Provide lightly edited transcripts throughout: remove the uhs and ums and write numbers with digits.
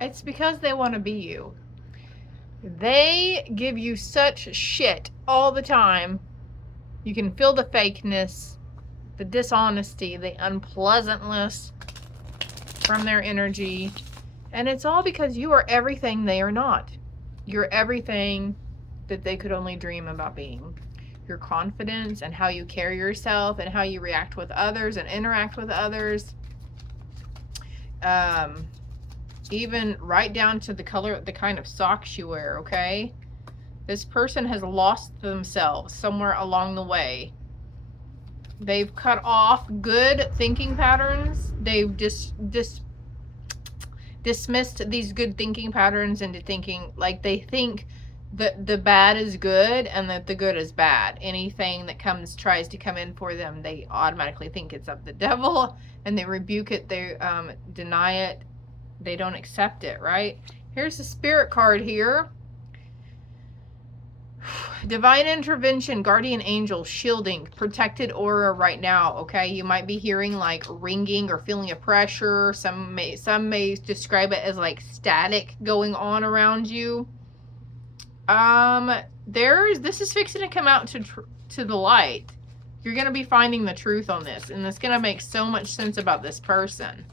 It's because they want to be you. They give you such shit all the time. You can feel the fakeness, the dishonesty, the unpleasantness from their energy. And it's all because you are everything they are not. You're everything that they could only dream about being. Your confidence and how you carry yourself and how you react with others and interact with others. Even right down to the color, the kind of socks you wear, okay? This person has lost themselves somewhere along the way. They've cut off good thinking patterns. They've dismissed these good thinking patterns into thinking, like, they think that the bad is good and that the good is bad. Anything that tries to come in for them, they automatically think it's of the devil, and they rebuke it. They deny it. They don't accept it, right? Here's the spirit card here. Divine intervention, guardian angel, shielding, protected aura right now, okay? You might be hearing like ringing or feeling a pressure. Some may describe it as like static going on around you. This is fixing to come out to the light. You're going to be finding the truth on this, and it's going to make so much sense about this person,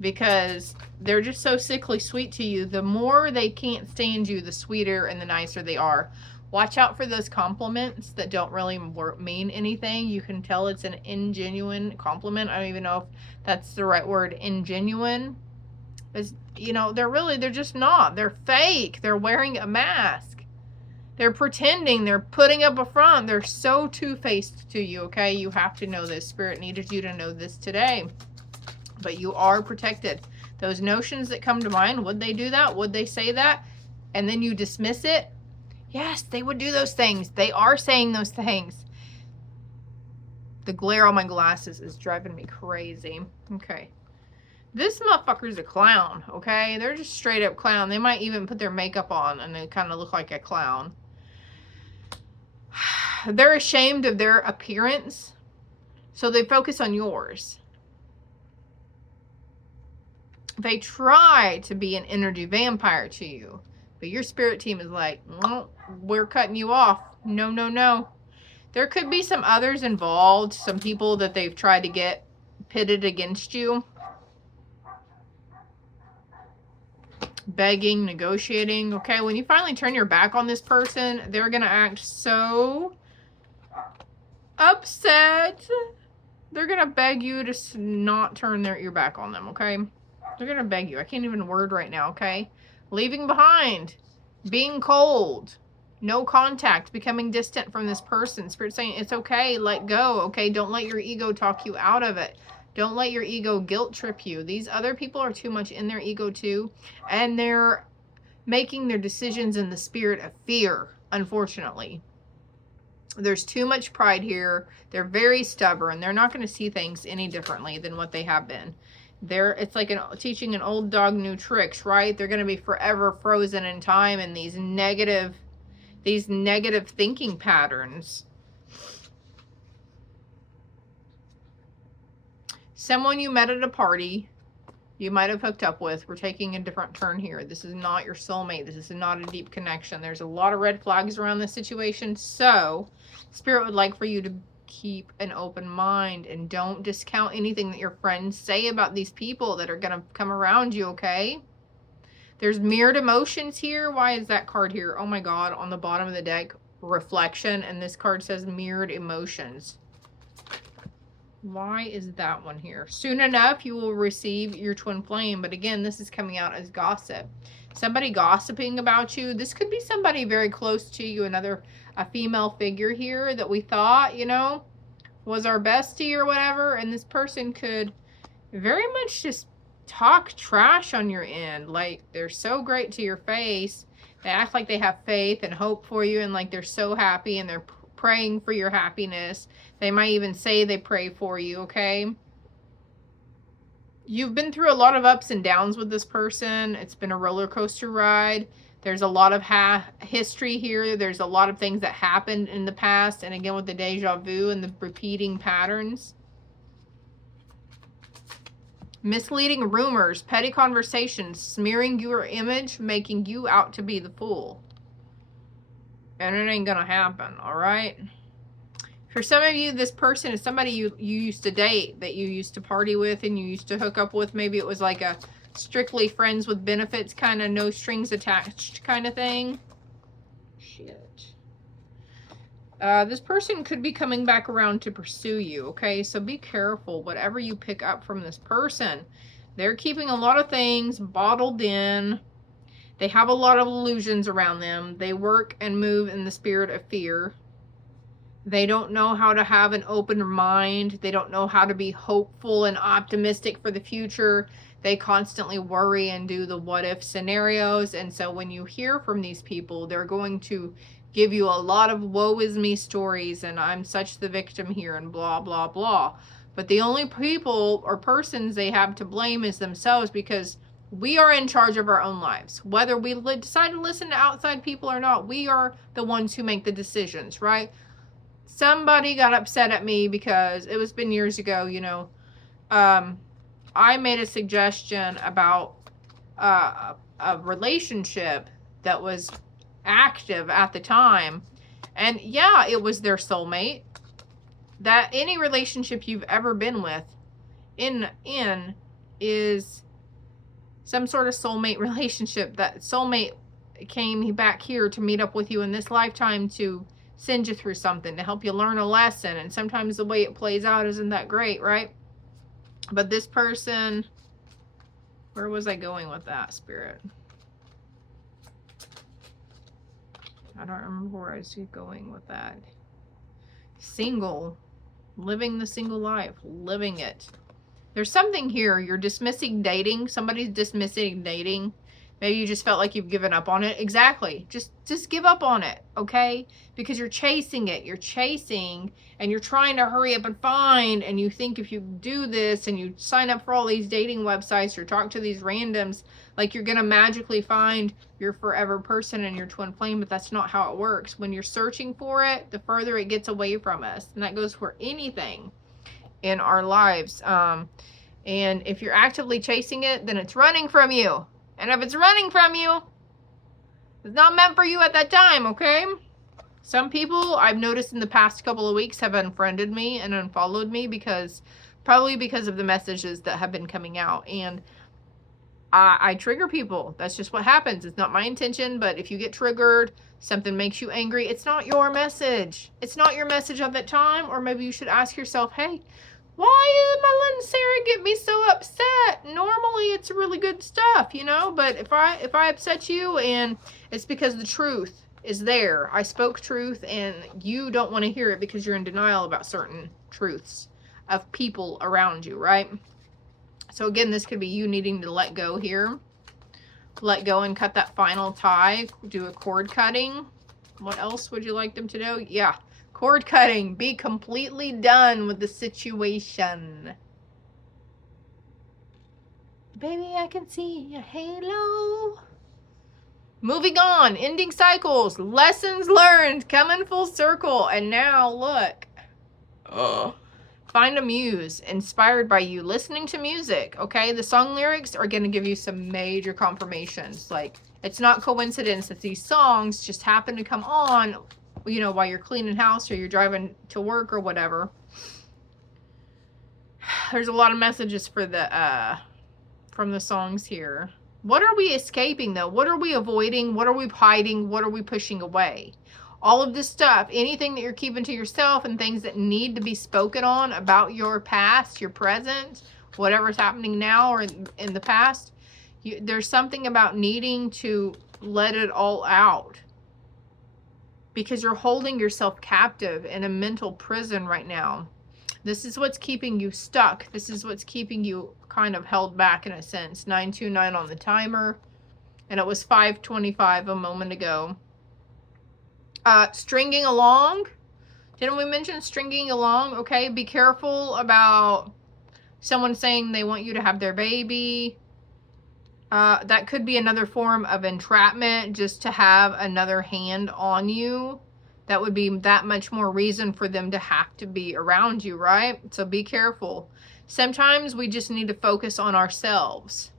because they're just so sickly sweet to you. The more they can't stand you, the sweeter and the nicer they are. Watch out for those compliments that don't really mean anything. You can tell it's an ingenuine compliment. I don't even know if that's the right word, ingenuine. It's, you know, they're just not. They're fake. They're wearing a mask. They're pretending. They're putting up a front. They're so two-faced to you, okay? You have to know this. Spirit needed you to know this today. But you are protected. Those notions that come to mind, would they do that? Would they say that? And then you dismiss it? Yes, they would do those things. They are saying those things. The glare on my glasses is driving me crazy. Okay. This motherfucker's a clown, okay? They're just straight up clown. They might even put their makeup on and they kind of look like a clown. They're ashamed of their appearance, so they focus on yours. They try to be an energy vampire to you, but your spirit team is like, no, we're cutting you off. No, no, no. There could be some others involved, some people that they've tried to get pitted against you. Begging, negotiating. Okay, when you finally turn your back on this person, they're going to act so upset. They're going to beg you to not turn your back on them, okay? They're going to beg you. I can't even word right now, okay? Leaving behind. Being cold. No contact. Becoming distant from this person. Spirit saying, it's okay. Let go, okay? Don't let your ego talk you out of it. Don't let your ego guilt trip you. These other people are too much in their ego too. And they're making their decisions in the spirit of fear, unfortunately. There's too much pride here. They're very stubborn. They're not going to see things any differently than what they have been. It's like teaching an old dog new tricks, right? They're going to be forever frozen in time in these negative thinking patterns. Someone you met at a party, you might have hooked up with. We're taking a different turn here. This is not your soulmate. This is not a deep connection. There's a lot of red flags around this situation. So, Spirit would like for you to keep an open mind and don't discount anything that your friends say about these people that are going to come around you, okay? There's mirrored emotions here. Why is that card here? Oh my God, on the bottom of the deck, reflection, and this card says mirrored emotions. Why is that one here? Soon enough, you will receive your twin flame. But again, this is coming out as gossip. Somebody gossiping about you. This could be somebody very close to you. A female figure here that we thought, you know, was our bestie or whatever. And this person could very much just talk trash on your end. Like, they're so great to your face. They act like they have faith and hope for you. And like, they're so happy and they're praying for your happiness. They might even say they pray for you, okay? You've been through a lot of ups and downs with this person. It's been a roller coaster ride. There's a lot of history here. There's a lot of things that happened in the past. And again, with the deja vu and the repeating patterns. Misleading rumors, petty conversations, smearing your image, making you out to be the fool. And it ain't gonna happen, alright? For some of you, this person is somebody you used to date, that you used to party with and you used to hook up with. Maybe it was like a strictly friends with benefits kind of no strings attached kind of thing. Shit. This person could be coming back around to pursue you, okay? So be careful, whatever you pick up from this person. They're keeping a lot of things bottled in. They have a lot of illusions around them. They work and move in the spirit of fear. They don't know how to have an open mind. They don't know how to be hopeful and optimistic for the future. They constantly worry and do the what if scenarios. And so when you hear from these people, they're going to give you a lot of woe is me stories and I'm such the victim here and blah, blah, blah. But the only people or persons they have to blame is themselves, because we are in charge of our own lives. Whether we decide to listen to outside people or not, we are the ones who make the decisions, right? Somebody got upset at me because it was been years ago, you know. I made a suggestion about a relationship that was active at the time, and yeah, it was their soulmate. That any relationship you've ever been with in is some sort of soulmate relationship. That soulmate came back here to meet up with you in this lifetime to send you through something, to help you learn a lesson, and sometimes the way it plays out isn't that great, right? But this person, where was I going with that, Spirit? I don't remember where I was going with that. Single. Living the single life. Living it. There's something here. You're dismissing dating. Somebody's dismissing dating. Maybe you just felt like you've given up on it. Exactly. Just give up on it, okay? Because you're chasing it. You're chasing and you're trying to hurry up and find, and you think if you do this and you sign up for all these dating websites or talk to these randoms, like you're going to magically find your forever person and your twin flame, but that's not how it works. When you're searching for it, the further it gets away from us. And that goes for anything in our lives. And if you're actively chasing it, then it's running from you. And if it's running from you, it's not meant for you at that time, okay? Some people I've noticed in the past couple of weeks have unfriended me and unfollowed me probably because of the messages that have been coming out. And I trigger people. That's just what happens. It's not my intention, but if you get triggered, something makes you angry, it's not your message. It's not your message at that time. Or maybe you should ask yourself, hey, why did my Lynn Sarah get me so upset? Normally it's really good stuff, you know, but if I upset you, and it's because the truth is there. I spoke truth and you don't want to hear it because you're in denial about certain truths of people around you, right? So again, this could be you needing to let go here. Let go and cut that final tie. Do a cord cutting. What else would you like them to do? Yeah. Cord cutting. Be completely done with the situation. Baby, I can see your halo. Moving on. Ending cycles. Lessons learned. Coming full circle. And now, look. Find a muse inspired by you listening to music, okay? The song lyrics are going to give you some major confirmations. Like, it's not coincidence that these songs just happen to come on, you know, while you're cleaning house or you're driving to work or whatever. There's a lot of messages for the from the songs here. What are we escaping though? What are we avoiding? What are we hiding? What are we pushing away? All of this stuff, anything that you're keeping to yourself and things that need to be spoken on about your past, your present, whatever's happening now or in the past, there's something about needing to let it all out. Because you're holding yourself captive in a mental prison right now. This is what's keeping you stuck. This is what's keeping you kind of held back in a sense. 929 on the timer. And it was 5:25 a moment ago. Stringing along. Didn't we mention stringing along? Okay, be careful about someone saying they want you to have their baby. That could be another form of entrapment, just to have another hand on you. That would be that much more reason for them to have to be around you, right? So be careful. Sometimes we just need to focus on ourselves.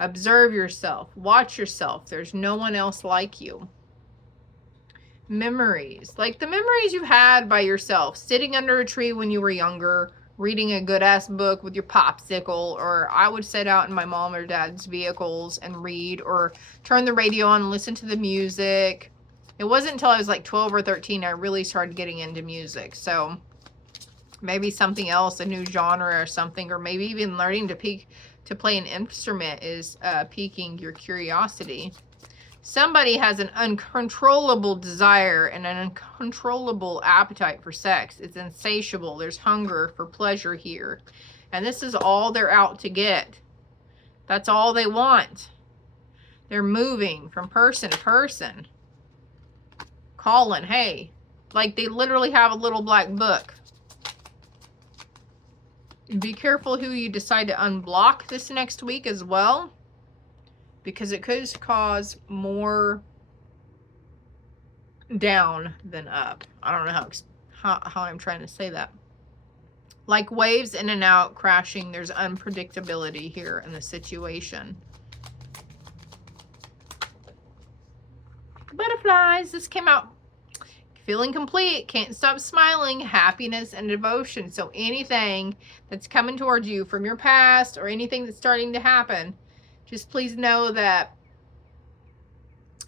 Observe yourself. Watch yourself. There's no one else like you. Memories. Like the memories you've had by yourself. Sitting under a tree when you were younger. Reading a good-ass book with your popsicle. Or I would sit out in my mom or dad's vehicles and read. Or turn the radio on and listen to the music. It wasn't until I was like 12 or 13 I really started getting into music. So maybe something else, a new genre or something. Or maybe even learning to play an instrument is piquing your curiosity. Somebody has an uncontrollable desire and an uncontrollable appetite for sex. It's insatiable. There's hunger for pleasure here. And this is all they're out to get. That's all they want. They're moving from person to person. Calling, hey. Like they literally have a little black book. Be careful who you decide to unblock this next week as well. Because it could cause more down than up. I don't know how I'm trying to say that. Like waves in and out, crashing. There's unpredictability here in the situation. Butterflies. This came out feeling complete. Can't stop smiling. Happiness and devotion. So anything that's coming towards you from your past or anything that's starting to happen, just please know that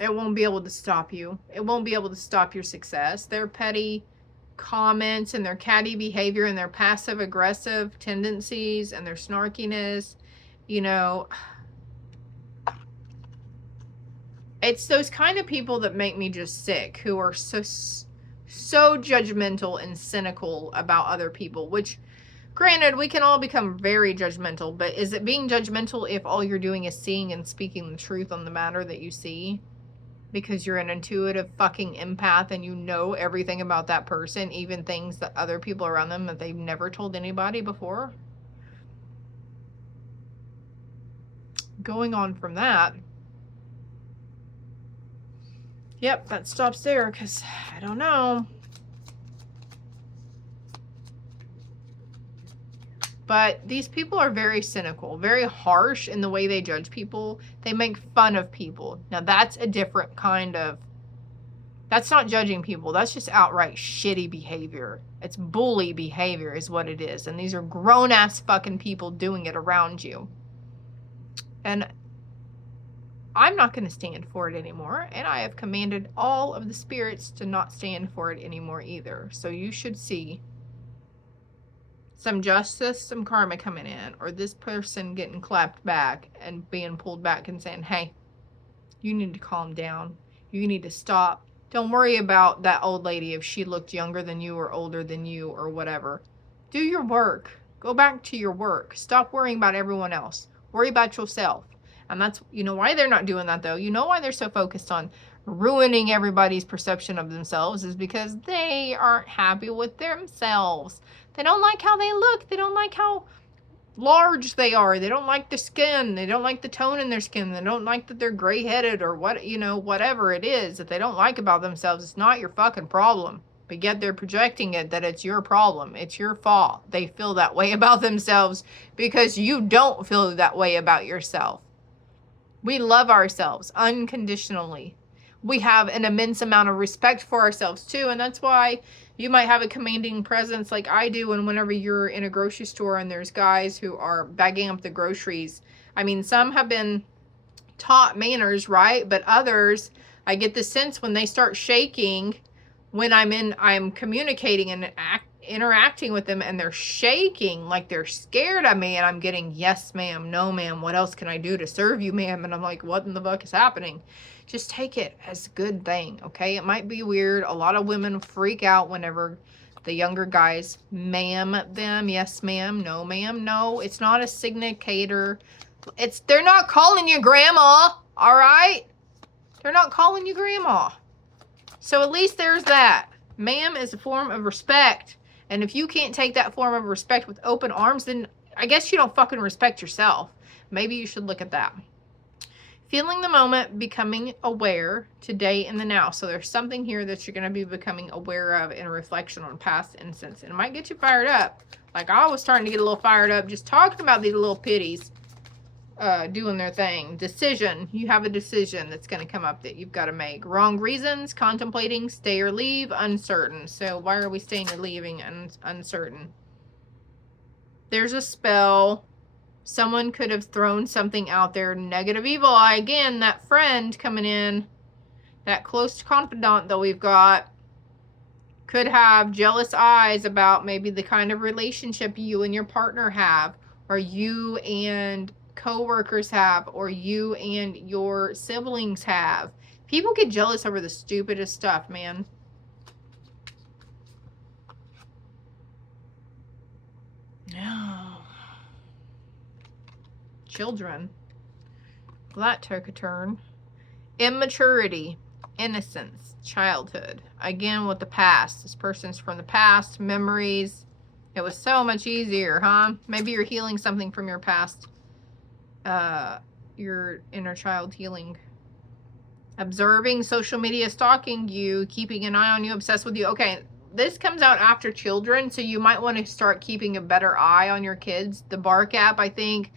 it won't be able to stop you. It won't be able to stop your success. Their petty comments and their catty behavior and their passive aggressive tendencies and their snarkiness, you know, it's those kind of people that make me just sick, who are so judgmental and cynical about other people, which granted, we can all become very judgmental, but is it being judgmental if all you're doing is seeing and speaking the truth on the matter that you see? Because you're an intuitive fucking empath and you know everything about that person, even things that other people around them that they've never told anybody before? Going on from that. Yep, that stops there because I don't know. But these people are very cynical, very harsh in the way they judge people. They make fun of people. Now that's a different kind of, that's not judging people. That's just outright shitty behavior. It's bully behavior is what it is. And these are grown ass fucking people doing it around you. And I'm not going to stand for it anymore. And I have commanded all of the spirits to not stand for it anymore either. So you should see some justice, some karma coming in, or this person getting clapped back and being pulled back and saying, hey, you need to calm down. You need to stop. Don't worry about that old lady if she looked younger than you or older than you or whatever. Do your work. Go back to your work. Stop worrying about everyone else. Worry about yourself. And that's, you know why they're not doing that though? You know why they're so focused on ruining everybody's perception of themselves is because they aren't happy with themselves. They don't like how they look. They don't like how large they are. They don't like the skin. They don't like the tone in their skin. They don't like that they're gray-headed or what, you know, whatever it is that they don't like about themselves. It's not your fucking problem. But yet they're projecting it that it's your problem. It's your fault. They feel that way about themselves because you don't feel that way about yourself. We love ourselves unconditionally. We have an immense amount of respect for ourselves too. And that's why you might have a commanding presence like I do. And whenever you're in a grocery store and there's guys who are bagging up the groceries, I mean, some have been taught manners, right? But others, I get the sense when they start shaking, when I'm communicating and interacting with them and they're shaking like they're scared of me, and I'm getting yes ma'am, no ma'am, what else can I do to serve you ma'am? And I'm like, what in the fuck is happening? Just take it as a good thing, okay? It might be weird. A lot of women freak out whenever the younger guys ma'am them. Yes ma'am, no ma'am. No, it's not a significator. They're not calling you grandma, all right? They're not calling you grandma. So at least there's that. Ma'am is a form of respect. And if you can't take that form of respect with open arms, then I guess you don't fucking respect yourself. Maybe you should look at that. Feeling the moment, becoming aware today in the now. So there's something here that you're going to be becoming aware of in reflection on past incidents. And it might get you fired up. Like I was starting to get a little fired up just talking about these little pitties doing their thing. Decision. You have a decision that's going to come up that you've got to make. Wrong reasons, contemplating, stay or leave, uncertain. So why are we staying or leaving uncertain? There's a spell. Someone could have thrown something out there. Negative evil eye. Again, that friend coming in, that close confidant that we've got, could have jealous eyes about maybe the kind of relationship you and your partner have, or you and co-workers have, or you and your siblings have. People get jealous over the stupidest stuff, man. No. Children. Well, that took a turn. Immaturity, innocence, childhood. Again, with the past. This person's from the past, memories. It was so much easier, huh? Maybe you're healing something from your past. Your inner child healing. Observing, social media stalking you, keeping an eye on you, obsessed with you. Okay, this comes out after children, so you might want to start keeping a better eye on your kids. The Bark app, I think,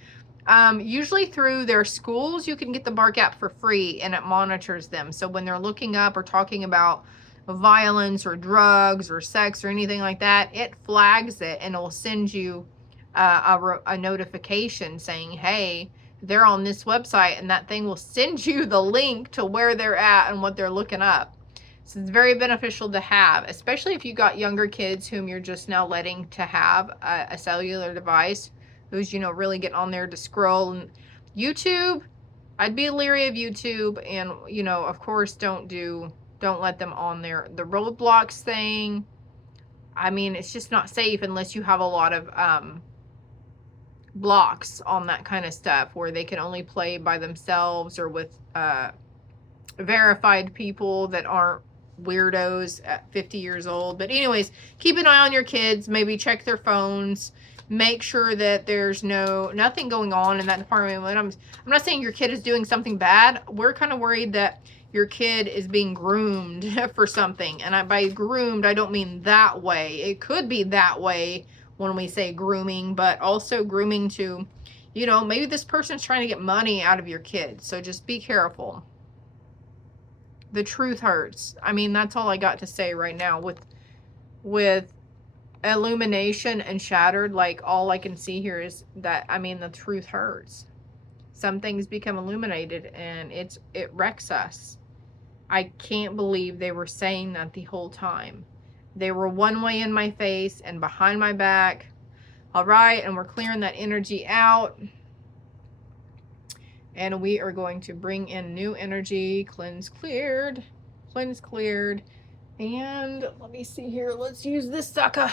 usually through their schools, you can get the Bark app for free, and it monitors them. So when they're looking up or talking about violence or drugs or sex or anything like that, it flags it and it will send you a notification saying, hey, they're on this website, and that thing will send you the link to where they're at and what they're looking up. So it's very beneficial to have, especially if you got younger kids whom you're just now letting to have a cellular device, who's, you know, really getting on there to scroll. And YouTube, I'd be leery of YouTube, and, you know, of course, don't let them on there. The Roblox thing, I mean, it's just not safe unless you have a lot of blocks on that kind of stuff where they can only play by themselves or with verified people that aren't weirdos at 50 years old. But anyways, keep an eye on your kids. Maybe check their phones. Make sure that there's nothing going on in that department. I'm not saying your kid is doing something bad. We're kind of worried that your kid is being groomed for something. And by groomed, I don't mean that way. It could be that way when we say grooming, but also grooming to, you know, maybe this person's trying to get money out of your kid. So just be careful. The truth hurts. I mean, that's all I got to say right now with illumination and shattered. Like, all I can see here is that, I mean, the truth hurts. Some things become illuminated and it wrecks us. I can't believe they were saying that the whole time. They were one way in my face and behind my back. All right, and we're clearing that energy out. And we are going to bring in new energy. Cleanse cleared. Cleanse cleared. And let me see here. Let's use this sucker.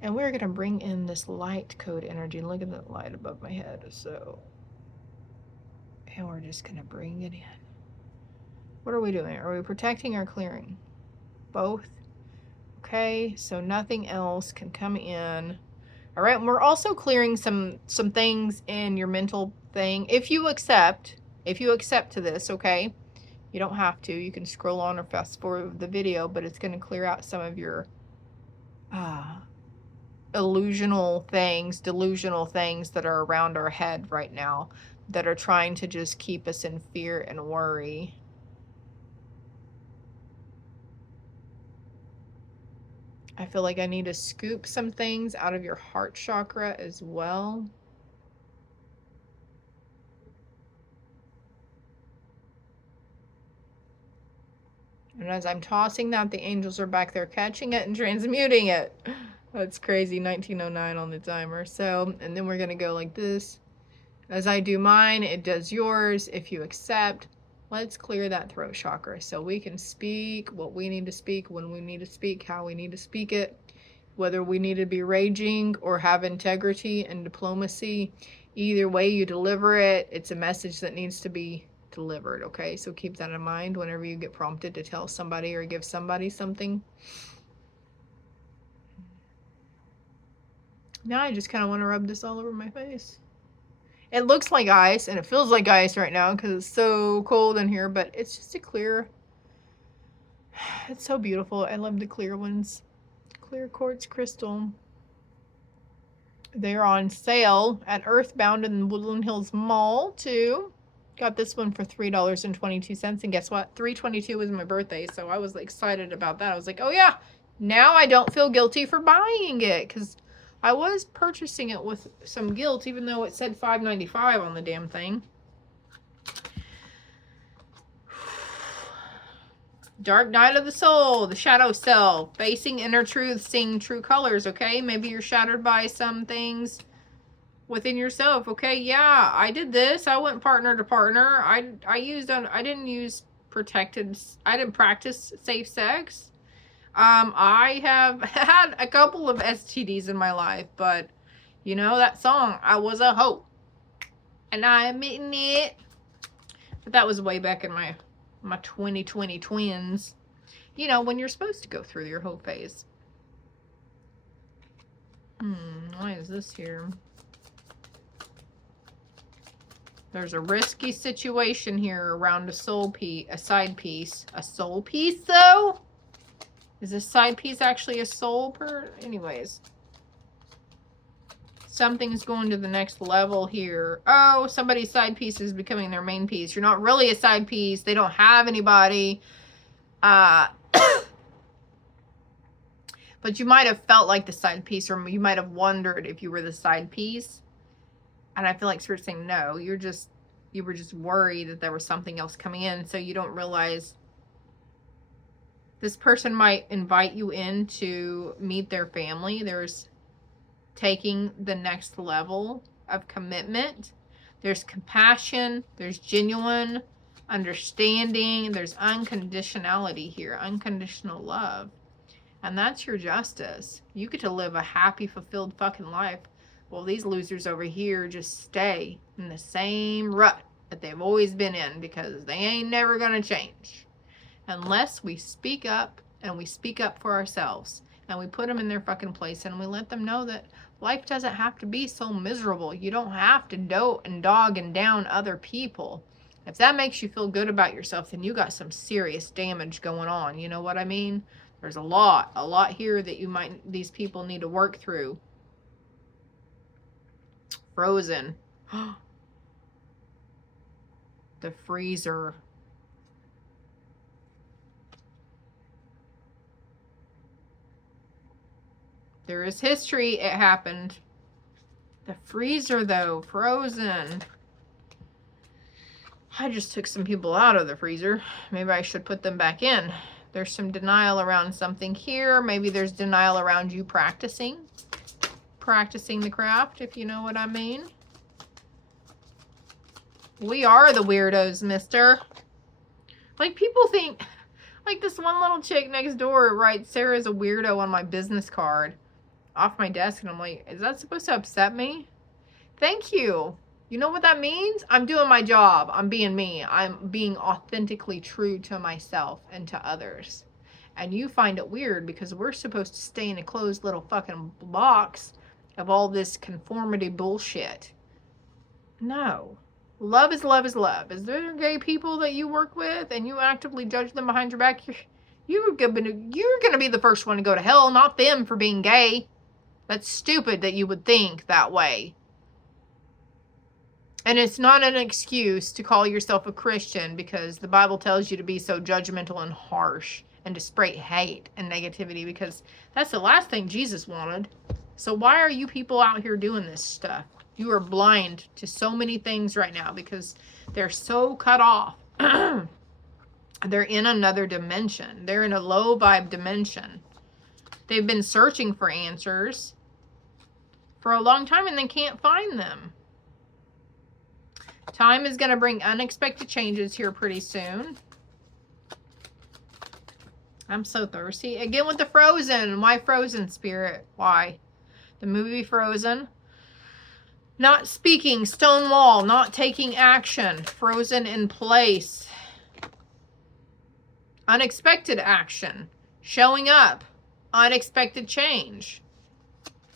And we're going to bring in this light code energy. Look at that light above my head. So, and we're just going to bring it in. What are we doing? Are we protecting or clearing? Both. Okay, so nothing else can come in. All right, and we're also clearing some things in your mental thing. If you accept to this, okay? You don't have to. You can scroll on or fast forward the video, but it's going to clear out some of your delusional things that are around our head right now that are trying to just keep us in fear and worry. I feel like I need to scoop some things out of your heart chakra as well. And as I'm tossing that, the angels are back there catching it and transmuting it. That's crazy, 1909 on the timer. So, and then we're going to go like this. As I do mine, it does yours. If you accept, let's clear that throat chakra so we can speak what we need to speak, when we need to speak, how we need to speak it, whether we need to be raging or have integrity and diplomacy. Either way you deliver it, it's a message that needs to be delivered, okay? So keep that in mind whenever you get prompted to tell somebody or give somebody something. Now I just kind of want to rub this all over my face. It looks like ice and it feels like ice right now because it's so cold in here, but it's just a clear. It's so beautiful. I love the clear ones. Clear quartz crystal. They're on sale at Earthbound in Woodland Hills Mall too. Got this one for $3.22, and guess what? $3.22 was my birthday, so I was excited about that. I was like, oh yeah, now I don't feel guilty for buying it, because I was purchasing it with some guilt, even though it said $5.95 on the damn thing. Dark night of the soul, the shadow self, facing inner truth, seeing true colors, okay? Maybe you're shattered by some things within yourself. Okay, yeah, I did this. I went partner to partner. I didn't practice safe sex. I have had a couple of STDs in my life, but you know that song, I was a hoe. And I admitting it. But that was way back in my 2020 twins. You know, when you're supposed to go through your hoe phase. Why is this here? There's a risky situation here around a side piece. A soul piece, though? Is this side piece actually a soul anyways. Something's going to the next level here. Oh, somebody's side piece is becoming their main piece. You're not really a side piece. They don't have anybody. But you might have felt like the side piece, or you might have wondered if you were the side piece. And I feel like Spirit's saying, no, you were just worried that there was something else coming in, so you don't realize this person might invite you in to meet their family. There's taking the next level of commitment. There's compassion. There's genuine understanding. There's unconditionality here, unconditional love. And that's your justice. You get to live a happy, fulfilled fucking life. Well, these losers over here just stay in the same rut that they've always been in, because they ain't never going to change. Unless we speak up, and we speak up for ourselves, and we put them in their fucking place, and we let them know that life doesn't have to be so miserable. You don't have to dote and dog and down other people. If that makes you feel good about yourself, then you got some serious damage going on. You know what I mean? There's a lot here that these people need to work through. Frozen. The freezer. There is history. It happened. The freezer, though. Frozen. I just took some people out of the freezer. Maybe I should put them back in. There's some denial around something here. Maybe there's denial around you practicing the craft, if you know what I mean. We are the weirdos, mister. Like, people think, like, this one little chick next door writes Sarah's a weirdo on my business card off my desk, and I'm like, is that supposed to upset me? Thank you. You know what that means? I'm doing my job. I'm being me. I'm being authentically true to myself and to others. And you find it weird because we're supposed to stay in a closed little fucking box of all this conformity bullshit. No. Love is love is love. Is there gay people that you work with and you actively judge them behind your back? You're gonna be the first one to go to hell, not them for being gay. That's stupid that you would think that way. And it's not an excuse to call yourself a Christian because the Bible tells you to be so judgmental and harsh and to spray hate and negativity, because that's the last thing Jesus wanted. So why are you people out here doing this stuff? You are blind to so many things right now because they're so cut off. They're in another dimension. They're in a low vibe dimension. They've been searching for answers for a long time and they can't find them. Time is going to bring unexpected changes here pretty soon. I'm so thirsty. Again with the Frozen. Why Frozen, Spirit? Why? The movie Frozen. Not speaking, stonewall, not taking action, frozen in place. Unexpected action, showing up, unexpected change.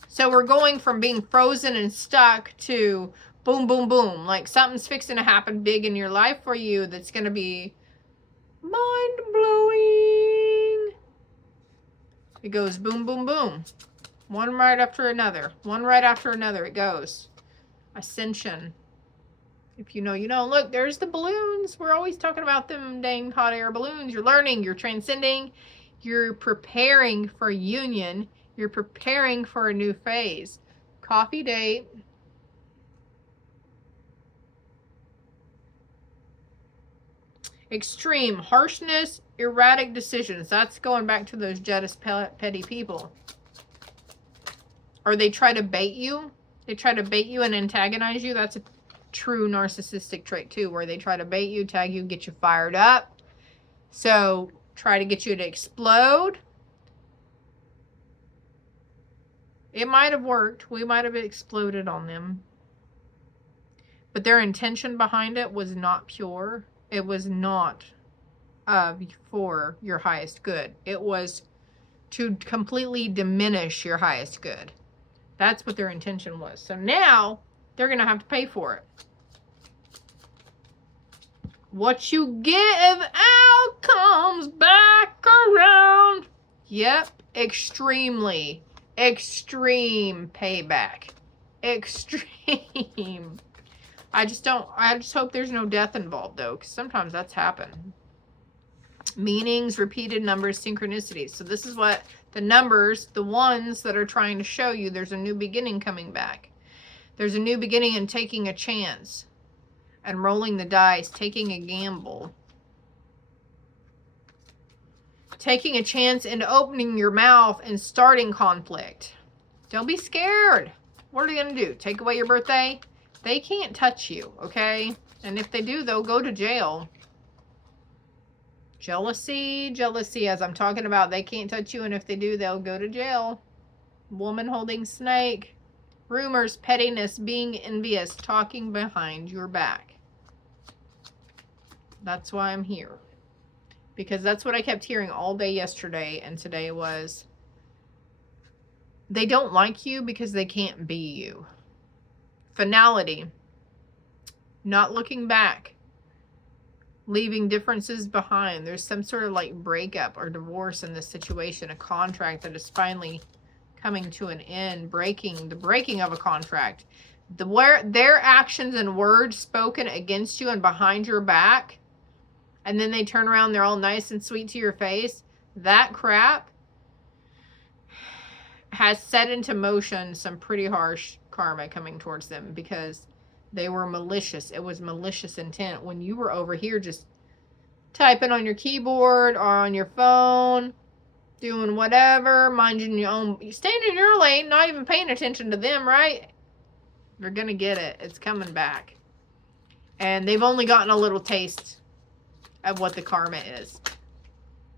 So we're going from being frozen and stuck to boom, boom, boom. Like something's fixing to happen big in your life for you that's going to be mind-blowing. It goes boom, boom, boom. One right after another. One right after another. It goes. Ascension. If you know, you know. Look, there's the balloons. We're always talking about them dang hot air balloons. You're learning. You're transcending. You're preparing for union. You're preparing for a new phase. Coffee date. Extreme harshness, erratic decisions. That's going back to those jealous, petty people. Or they try to bait you. They try to bait you and antagonize you. That's a true narcissistic trait too, where they try to bait you, tag you, get you fired up. So try to get you to explode. It might have worked. We might have exploded on them. But their intention behind it was not pure. It was not for your highest good. It was to completely diminish your highest good. That's what their intention was. So now they're going to have to pay for it. What you give out comes back around. Yep, extremely. Extreme payback. Extreme. I just hope there's no death involved though, because sometimes that's happened. Meanings, repeated numbers, synchronicities. So this is what the numbers, the ones that are trying to show you there's a new beginning coming back. There's a new beginning in taking a chance and rolling the dice, taking a gamble. Taking a chance and opening your mouth and starting conflict. Don't be scared. What are they going to do? Take away your birthday? They can't touch you, okay? And if they do, they'll go to jail. Jealousy, jealousy, as I'm talking about, they can't touch you, and if they do, they'll go to jail. Woman holding snake. Rumors, pettiness, being envious, talking behind your back. That's why I'm here. Because that's what I kept hearing all day yesterday and today was, they don't like you because they can't be you. Finality. Not looking back. Leaving differences behind. There's some sort of like breakup or divorce in this situation. A contract that is finally coming to an end. The breaking of a contract. Where their actions and words spoken against you and behind your back, and then they turn around, they're all nice and sweet to your face. That crap has set into motion some pretty harsh karma coming towards them because they were malicious. It was malicious intent when you were over here just typing on your keyboard or on your phone, doing whatever, minding your own, staying in your lane, not even paying attention to them, right? They're going to get it. It's coming back. And they've only gotten a little taste of what the karma is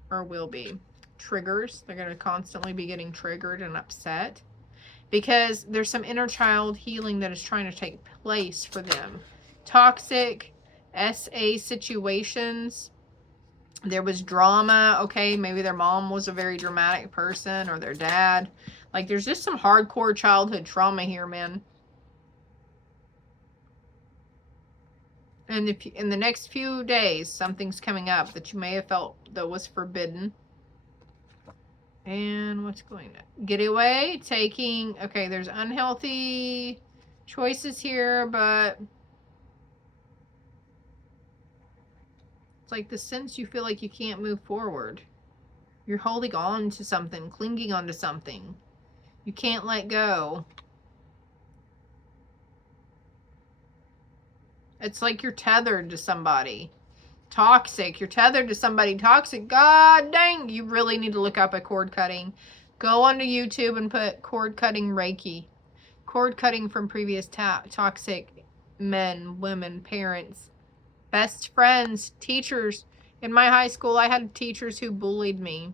or will be. Triggers. They're going to constantly be getting triggered and upset because there's some inner child healing that is trying to take place for them. Toxic SA situations. There was drama. Okay, maybe their mom was a very dramatic person or their dad. Like there's just some hardcore childhood trauma here, man. And if in the next few days something's coming up that you may have felt that was forbidden. And what's going on? Getaway, taking, okay, there's unhealthy choices here, but it's like the sense you feel like you can't move forward. You're holding on to something, clinging onto something. You can't let go. It's like you're tethered to somebody. Toxic. You're tethered to somebody toxic. God dang. You really need to look up a cord cutting. Go onto YouTube and put cord cutting Reiki. Cord cutting from previous toxic men, women, parents, best friends, teachers. In my high school, I had teachers who bullied me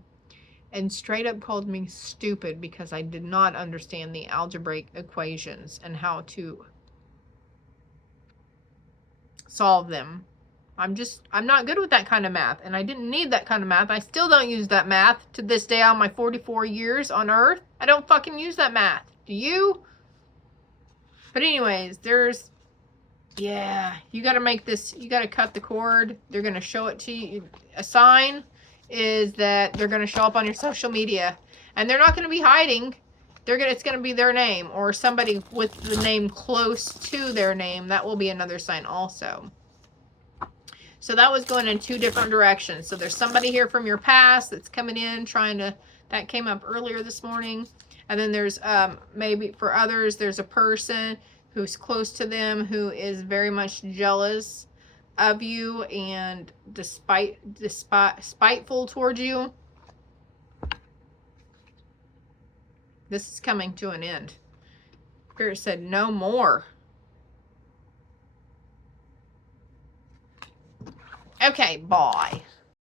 and straight up called me stupid because I did not understand the algebraic equations and how to solve them. I'm not good with that kind of math, and I didn't need that kind of math. I still don't use that math to this day on my 44 years on Earth. I don't fucking use that math. Do you? But anyways, there's Yeah, you got to make this, you got to cut the cord. They're going to show it to you. A sign is that they're going to show up on your social media, and they're not going to be hiding. It's going to be their name or somebody with the name close to their name. That will be another sign also. So that was going in 2 different directions. So there's somebody here from your past that's coming in trying to, that came up earlier this morning. And then there's maybe for others, there's a person who's close to them who is very much jealous of you and spiteful towards you. This is coming to an end. Spirit said no more. Okay, bye.